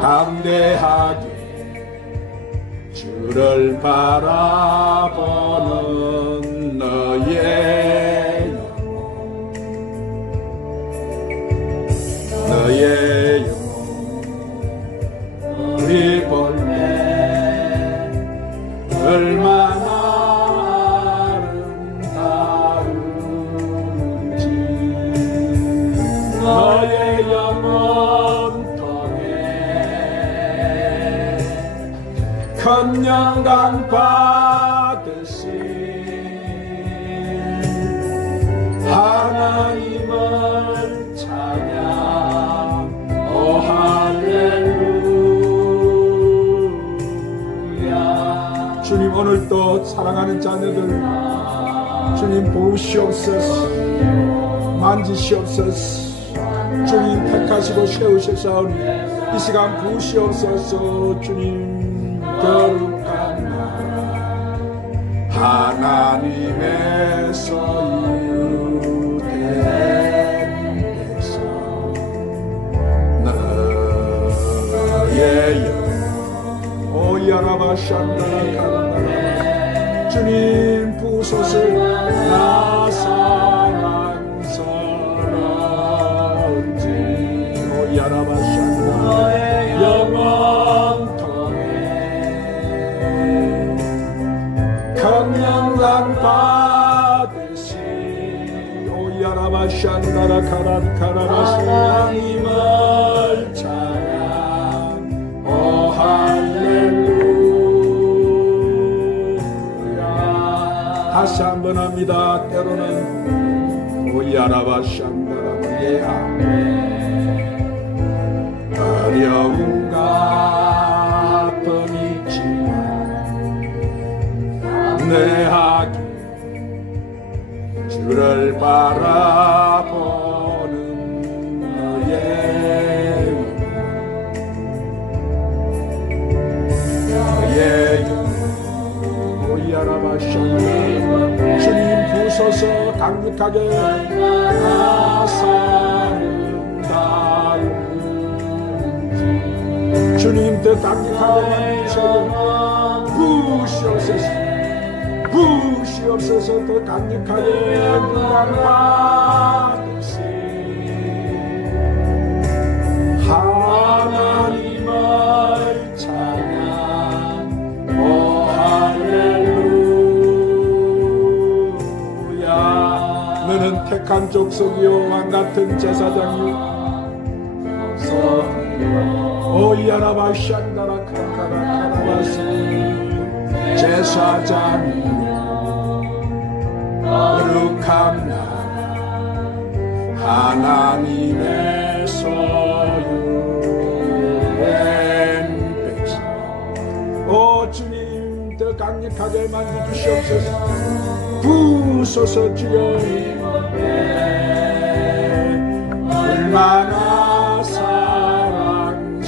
담대하게 주를 바라보는 너의 영혼 우리 볼래 얼마나 아름다운지 너의 영혼 통해 큰 영광 받으신 하나님을 찬양 오 할렐루야. 주님 오늘도 사랑하는 자녀들 주님 보시옵소서 만지시옵소서. 주님 택하시고 세우셨사오니 이 시간 부으시옵소서. 주님 거룩한 나 하나님의 소유된 백성 너의 영 오야라바샨다라카라라 주님 부소서. 나 사랑스러운지 오야라바샨다 영원 통해 강령랑 받으시 오야라바샨다라카라카라바시 하나님을 찬양 오 할렐루야. 다시 한번 합니다. 때로는 오야라바샨다라바예 아멘. 어려움과 아픔이 있지만 담대하게 주를 바라보는 너의 오야라바샨다 주님 부소서. 강력하게 아사른다운지 주님 더 강력하게 만드셔서 부으시옵소서. 부으시옵소서. 더 강력하게 받으시 하나님을 찬양 오 할렐루야. 너는 택한 족속이요 왕같은 제사장이요 오야라바샨다라카라카라바시 제사장이요 거룩한 나라 하나님의 소유된 백성 오 주님 더 강력하게 만들주시옵소서. 부소서. 주여 얼마나 사랑스러운지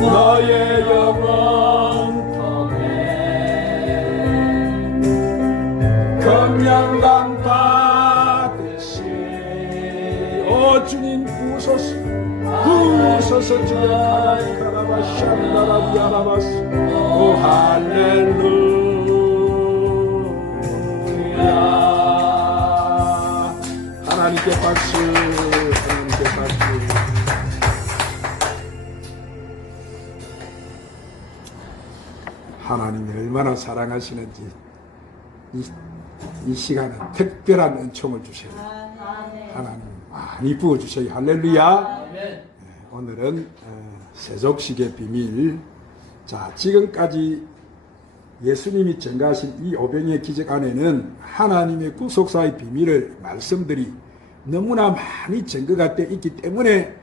너의 영혼 통해 영광 받으시 오 주님 부소서. 부소서. 주여 카라바샨다라비아라바스 오 할렐루야. 하나님께 박수. 하나님께 박수. 하나님이 얼마나 사랑하시는지 이 시간은 특별한 은총을 주셔요. 하나님 많이 부어주셔요. 할렐루야. 오늘은 세족식의 비밀. 자, 지금까지 예수님이 전가하신 이 오병이의 기적 안에는 하나님의 구속사의 비밀을 말씀들이 너무나 많이 증거가 되어 있기 때문에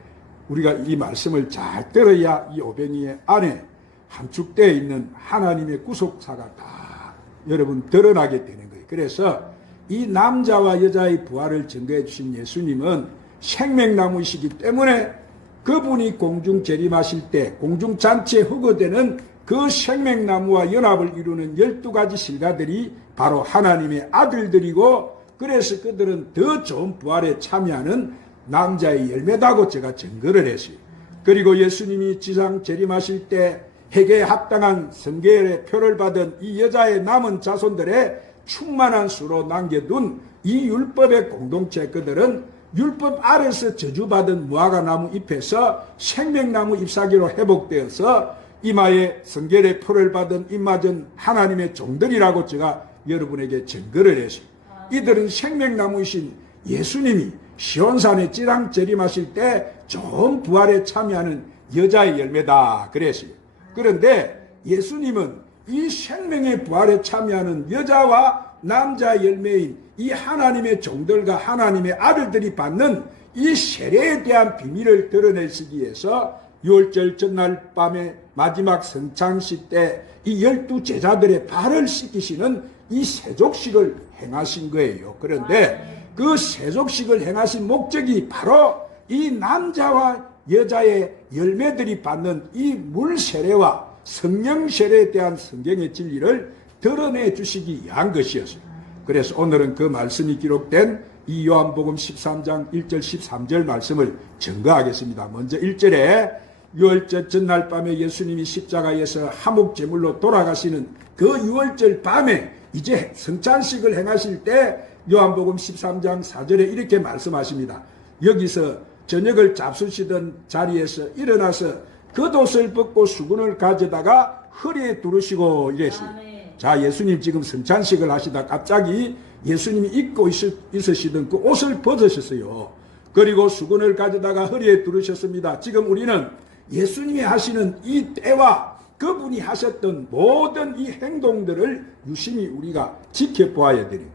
우리가 이 말씀을 잘 들어야 이 오병이의 안에 함축되어 있는 하나님의 구속사가 다 여러분 드러나게 되는 거예요. 그래서 이 남자와 여자의 부활을 증거해 주신 예수님은 생명나무이시기 때문에 그분이 공중 재림하실 때 공중잔치에 허거되는 그 생명나무와 연합을 이루는 12가지 실가들이 바로 하나님의 아들들이고, 그래서 그들은 더 좋은 부활에 참여하는 남자의 열매다고 제가 증거를 했어요. 그리고 예수님이 지상 재림하실 때 회개에 합당한 성계의 표를 받은 이 여자의 남은 자손들의 충만한 수로 남겨둔 이 율법의 공동체 그들은 율법 아래서 저주받은 무화과나무 잎에서 생명나무 잎사귀로 회복되어서 이마에 성결의 표를 받은 입맞은 하나님의 종들이라고 제가 여러분에게 증거를 했어요. 이들은 생명나무이신 예수님이 시온산에 찌랑 재림하실 때 좋은 부활에 참여하는 여자의 열매다 그랬어요. 그런데 예수님은 이 생명의 부활에 참여하는 여자와 남자의 열매인 이 하나님의 종들과 하나님의 아들들이 받는 이 세례에 대한 비밀을 드러내시기 위해서 6월절 전날 밤에 마지막 성찬식 때 이 12 제자들의 발을 씻기시는 이 세족식을 행하신 거예요. 그런데 그 세족식을 행하신 목적이 바로 이 남자와 여자의 열매들이 받는 이 물 세례와 성령 세례에 대한 성경의 진리를 드러내 주시기 위한 것이었어요. 그래서 오늘은 그 말씀이 기록된 이 요한복음 13장 1절 13절 말씀을 증거하겠습니다. 먼저 1절에 6월절 전날 밤에 예수님이 십자가에서 화목제물로 돌아가시는 그 6월절 밤에 이제 성찬식을 행하실 때 요한복음 13장 4절에 이렇게 말씀하십니다. 여기서 저녁을 잡수시던 자리에서 일어나서 겉옷을 벗고 수건을 가져다가 허리에 두르시고 이랬어요. 자, 예수님 지금 성찬식을 하시다 갑자기 예수님이 입고 있으시던 그 옷을 벗으셨어요. 그리고 수건을 가져다가 허리에 두르셨습니다. 지금 우리는 예수님이 하시는 이 때와 그분이 하셨던 모든 이 행동들을 유심히 우리가 지켜보아야 되는,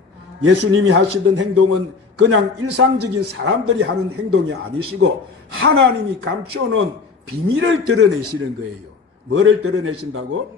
예수님이 하시던 행동은 그냥 일상적인 사람들이 하는 행동이 아니시고 하나님이 감춰놓은 비밀을 드러내시는 거예요. 뭐를 드러내신다고?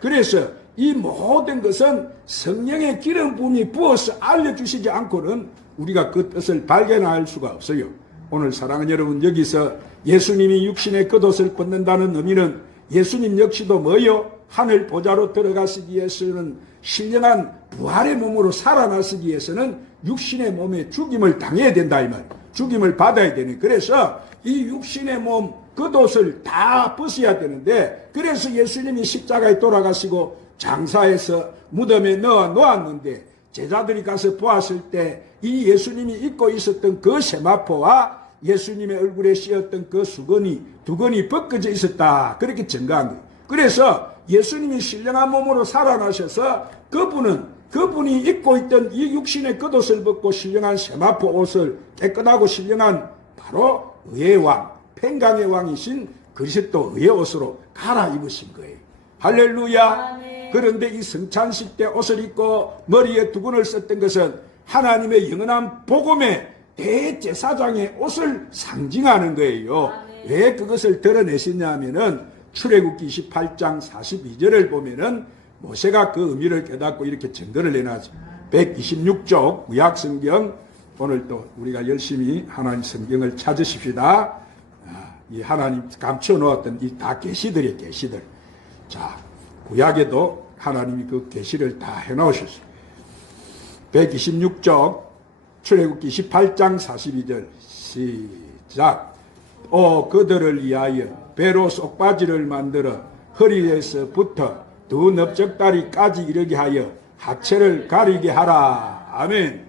그래서 이 모든 것은 성령의 기름 부음이 부어서 알려주시지 않고는 우리가 그 뜻을 발견할 수가 없어요. 오늘 사랑하는 여러분, 여기서 예수님이 육신의 겉옷을 벗는다는 의미는 예수님 역시도 뭐요? 하늘 보좌로 들어가시기 위해서는 신령한 부활의 몸으로 살아나시기 위해서는 육신의 몸에 죽임을 당해야 된다 이 말이에요. 죽임을 받아야 되니. 그래서 이 육신의 몸 겉옷을 다 벗어야 되는데, 그래서 예수님이 십자가에 돌아가시고 장사해서 무덤에 넣어 놓았는데 제자들이 가서 보았을 때 이 예수님이 입고 있었던 그 세마포와 예수님의 얼굴에 씌었던 그 수건이 두건이 벗겨져 있었다, 그렇게 증거한 거예요. 그래서 예수님이 신령한 몸으로 살아나셔서 그분이 입고 있던 이 육신의 겉옷을 벗고 신령한 세마포 옷을 깨끗하고 신령한 바로 의의 왕, 평강의 왕이신 그리스도 의의 옷으로 갈아입으신 거예요. 할렐루야. 그런데 이 성찬식 때 옷을 입고 머리에 두건을 썼던 것은 하나님의 영원한 복음의 대제사장의 옷을 상징하는 거예요. 왜 그것을 드러내시냐 하면은 출애굽기 28장 42절을 보면은 모세가 그 의미를 깨닫고 이렇게 증거를 내놨죠. 126쪽 구약성경, 오늘 또 우리가 열심히 하나님 성경을 찾으십시다. 이 하나님 감춰놓았던 이 다 계시들이에요, 계시들. 자, 구약에도 하나님이 그 계시를 다 해놓으셨어요. 126쪽 출애굽기 18장 42절 시작. 그들을 위하여 배로 속바지를 만들어 허리에서부터 두 넓적다리까지 이르게 하여 하체를 가리게 하라. 아멘.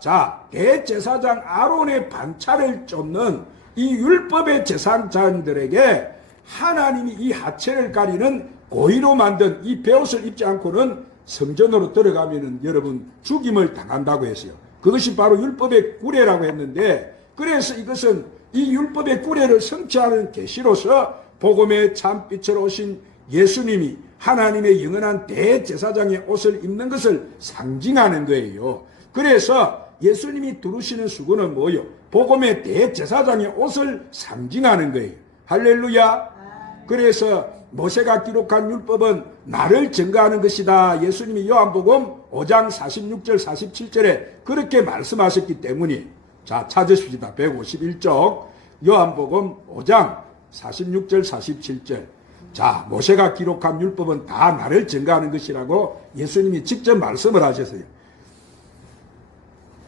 자, 대제사장 아론의 반차를 쫓는 이 율법의 제사장들에게 하나님이 이 하체를 가리는 고의로 만든 이 베옷을 입지 않고는 성전으로 들어가면은 여러분 죽임을 당한다고 했어요. 그것이 바로 율법의 구례라고 했는데, 그래서 이것은 이 율법의 구례를 성취하는 계시로서 복음의 참빛으로 오신 예수님이 하나님의 영원한 대제사장의 옷을 입는 것을 상징하는 거예요. 그래서 예수님이 두르시는 수건은 뭐요? 복음의 대제사장의 옷을 상징하는 거예요. 할렐루야. 그래서 모세가 기록한 율법은 나를 증거하는 것이다. 예수님이 요한복음 5장 46절 47절에 그렇게 말씀하셨기 때문에, 자, 찾으십시다. 151쪽 요한복음 5장 46절 47절. 자, 모세가 기록한 율법은 다 나를 증거하는 것이라고 예수님이 직접 말씀을 하셨어요.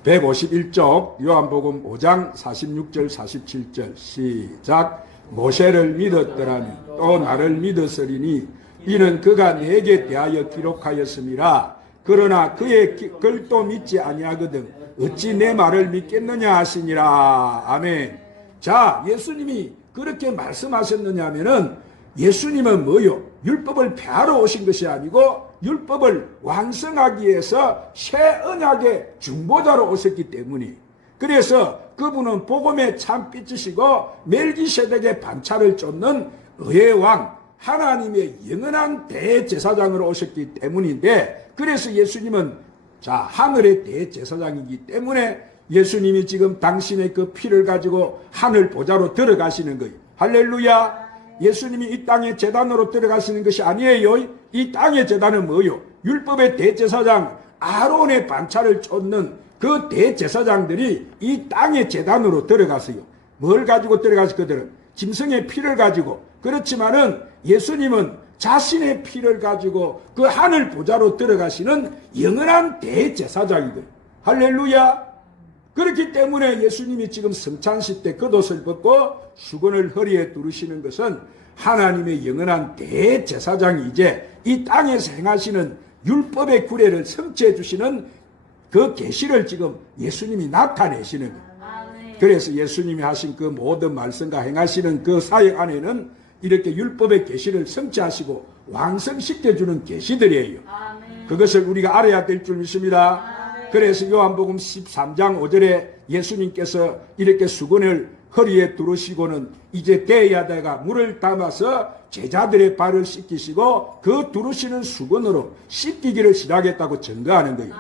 151쪽 요한복음 5장 46절 47절 시작. 모세를 믿었더라면 또 나를 믿었으리니 이는 그가 내게 대하여 기록하였음이라. 그러나 그의 글도 믿지 아니하거든 어찌 내 말을 믿겠느냐 하시니라. 아멘. 자, 예수님이 그렇게 말씀하셨느냐 하면은 예수님은 뭐요? 율법을 폐하러 오신 것이 아니고 율법을 완성하기 위해서 새 언약의 중보자로 오셨기 때문에, 그래서 그분은 복음의 참빛이시고 멜기세덱의 반차를 쫓는 의의 왕 하나님의 영원한 대제사장으로 오셨기 때문인데, 그래서 예수님은 자 하늘의 대제사장이기 때문에 예수님이 지금 당신의 그 피를 가지고 하늘 보좌로 들어가시는 거예요. 할렐루야. 예수님이 이 땅의 제단으로 들어가시는 것이 아니에요. 이 땅의 제단은 뭐요? 율법의 대제사장 아론의 반차를 쫓는 그 대제사장들이 이 땅의 제단으로 들어가세요. 뭘 가지고 들어가실 그들은? 짐승의 피를 가지고. 그렇지만은 예수님은 자신의 피를 가지고 그 하늘 보좌로 들어가시는 영원한 대제사장이거든요. 할렐루야. 그렇기 때문에 예수님이 지금 성찬식 때 겉옷을 벗고 수건을 허리에 두르시는 것은 하나님의 영원한 대제사장이 이제 이 땅에서 행하시는 율법의 구례를 성취해 주시는 그 계시를 지금 예수님이 나타내시는 거예요. 그래서 예수님이 하신 그 모든 말씀과 행하시는 그 사역 안에는 이렇게 율법의 계시를 성취하시고 완성시켜주는 계시들이에요. 그것을 우리가 알아야 될 줄 믿습니다. 그래서 요한복음 13장 5절에 예수님께서 이렇게 수건을 허리에 두르시고는 이제 대야대가 물을 담아서 제자들의 발을 씻기시고 그 두르시는 수건으로 씻기기를 시작했다고 증거하는 거예요.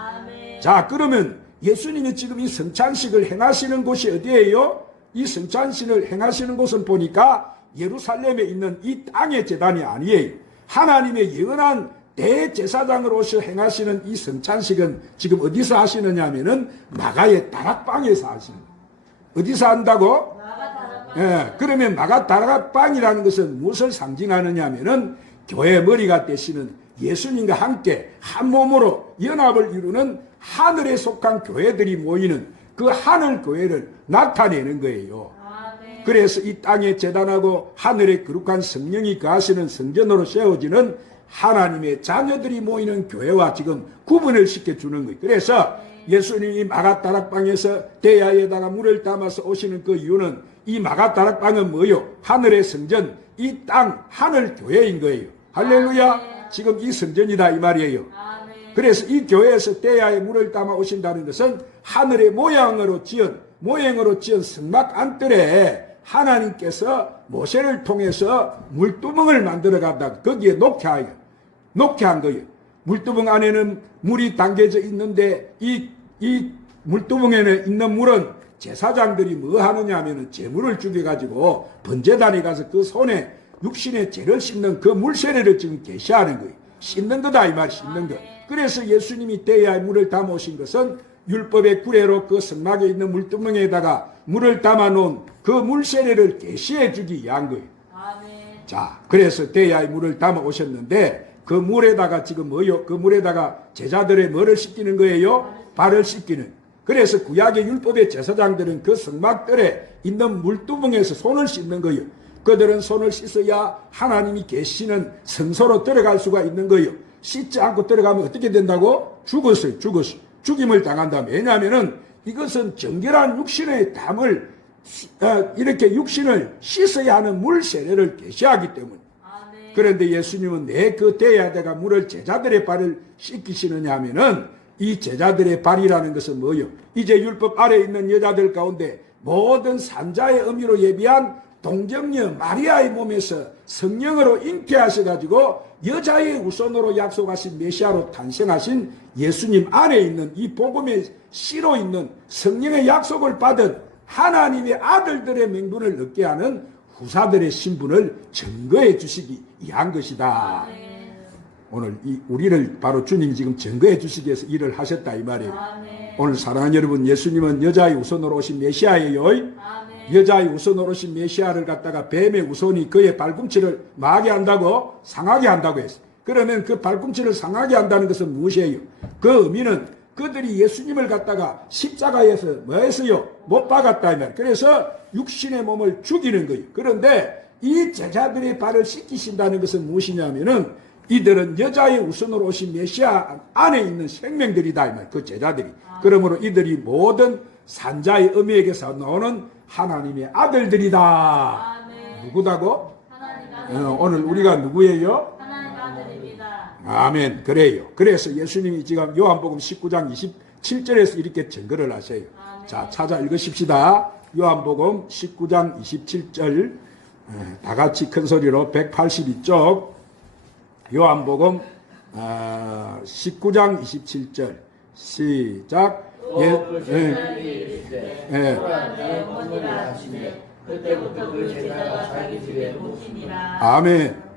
자, 그러면 예수님이 지금 이 성찬식을 행하시는 곳이 어디예요? 이 성찬식을 행하시는 곳은 보니까 예루살렘에 있는 이 땅의 제단이 아니에요. 하나님의 영원한 대제사장으로 오셔 행하시는 이 성찬식은 지금 어디서 하시느냐 하면은 마가의 다락방에서 하시는 거예요. 어디서 한다고? 예, 그러면 마가 다락방이라는 것은 무엇을 상징하느냐 하면은 교회 머리가 되시는 예수님과 함께 한 몸으로 연합을 이루는 하늘에 속한 교회들이 모이는 그 하늘 교회를 나타내는 거예요. 그래서 이 땅에 제단하고 하늘에 거룩한 성령이 거하시는 성전으로 세워지는 하나님의 자녀들이 모이는 교회와 지금 구분을 시켜주는 거예요. 그래서 예수님이 마가다락방에서 대야에다가 물을 담아서 오시는 그 이유는 이 마가다락방은 뭐요? 하늘의 성전, 이 땅 하늘 교회인 거예요. 할렐루야. 지금 이 성전이다 이 말이에요. 그래서 이 교회에서 대야에 물을 담아 오신다는 것은 하늘의 모양으로 지은 성막 안뜰에 하나님께서 모세를 통해서 물두멍을 만들어 간다. 거기에 놓게 한 거예요. 물두멍 안에는 물이 담겨져 있는데 이 물두멍에는 있는 물은 제사장들이 뭐 하느냐 하면 제물을 죽여가지고 번제단에 가서 그 손에 육신의 죄를 씻는 그 물세례를 지금 계시하는 거예요. 씻는 거다 이 말, 씻는 거. 그래서 예수님이 대야에 물을 담아 오신 것은 율법의 구례로 그 성막에 있는 물두멍에다가 물을 담아 놓은 그 물세례를 계시해 주기 위한 거예요. 자, 그래서 대야에 물을 담아 오셨는데 그 물에다가 지금 뭐요? 그 물에다가 제자들의 뭐를 씻기는 거예요? 발을 씻기는. 그래서 구약의 율법의 제사장들은 그 성막들에 있는 물두멍에서 손을 씻는 거예요. 그들은 손을 씻어야 하나님이 계시는 성소로 들어갈 수가 있는 거예요. 씻지 않고 들어가면 어떻게 된다고? 죽었어요. 죽임을 당한다. 왜냐하면은 이것은 정결한 육신의 담을 이렇게 육신을 씻어야 하는 물 세례를 계시하기 때문에. 그런데 예수님은 내 그 대야대가 물을 제자들의 발을 씻기시느냐 하면은 이 제자들의 발이라는 것은 뭐요? 이제 율법 아래에 있는 여자들 가운데 모든 산자의 의미로 예비한 동정녀 마리아의 몸에서 성령으로 잉태하셔가지고 여자의 우선으로 약속하신 메시아로 탄생하신 예수님 안에 있는 이 복음의 씨로 있는 성령의 약속을 받은 하나님의 아들들의 명분을 얻게 하는 후사들의 신분을 증거해 주시기 위한 것이다. 오늘 우리를 바로 주님이 지금 증거해 주시기 위해서 일을 하셨다 이 말이에요. 오늘 사랑하는 여러분, 예수님은 여자의 우선으로 오신 메시아예요. 여자의 우선으로 오신 메시아를 갖다가 뱀의 우선이 그의 발꿈치를 마하게 한다고, 상하게 한다고 했어요. 그러면 그 발꿈치를 상하게 한다는 것은 무엇이에요? 그 의미는 그들이 예수님을 갖다가 십자가에서 뭐 했어요? 못 박았다. 이 말. 그래서 육신의 몸을 죽이는 거예요. 그런데 이 제자들의 발을 씻기신다는 것은 무엇이냐면은 이들은 여자의 우선으로 오신 메시아 안에 있는 생명들이다. 이 말. 그 제자들이. 그러므로 이들이 모든 산자의 어미에게서 나오는 하나님의 아들들이다. 누구다고? 오늘 우리가 누구예요? 하나님 아들입니다. 아멘. 그래요. 그래서 예수님이 지금 요한복음 19장 27절에서 이렇게 증거를 하세요. 자, 찾아 읽으십시다. 요한복음 19장 27절. 다 같이 큰 소리로 182쪽. 요한복음 19장 27절. 시작. 그때부터 그 제자가 자기 집에 묻히니라. 아멘.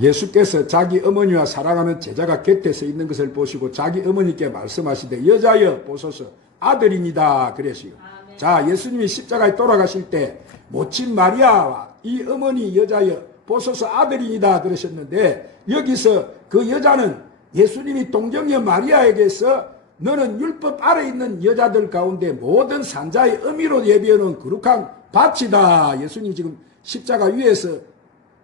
예수께서 자기 어머니와 사랑하는 제자가 곁에 서 있는 것을 보시고 자기 어머니께 말씀하시되 여자여 보소서 아들입니다. 그랬어요. 자, 예수님이 십자가에 돌아가실 때 모친 마리아와 이 어머니 여자여 보소서 아들입니다. 그러셨는데 여기서 그 여자는 예수님이 동정녀 마리아에게서 너는 율법 아래 있는 여자들 가운데 모든 산자의 의미로 예비해놓은 거룩한 밭이다. 예수님 지금 십자가 위에서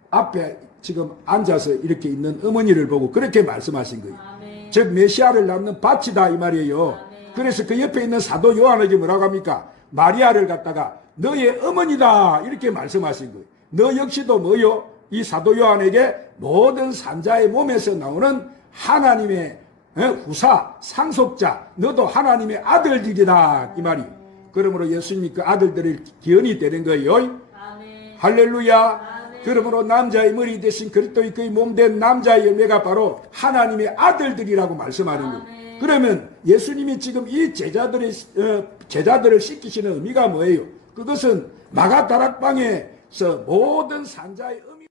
앞에 지금 앉아서 이렇게 있는 어머니를 보고 그렇게 말씀하신 거예요. 아멘. 즉 메시아를 낳는 밭이다 이 말이에요. 아멘. 그래서 그 옆에 있는 사도 요한에게 뭐라고 합니까? 마리아를 갖다가 너의 어머니다 이렇게 말씀하신 거예요. 너 역시도 뭐요? 이 사도 요한에게 모든 산자의 몸에서 나오는 하나님의 후사, 상속자, 너도 하나님의 아들들이다 이 말이. 그러므로 예수님이 그 아들들을 기원이 되는 거예요. 아멘. 할렐루야. 아멘. 그러므로 남자의 머리 대신 그리스도의 그의 몸된 남자의 열매가 바로 하나님의 아들들이라고 말씀하는 거예요. 아멘. 그러면 예수님이 지금 이 제자들을 씻기시는 의미가 뭐예요? 그것은 마가다락방에서 모든 산자의 의미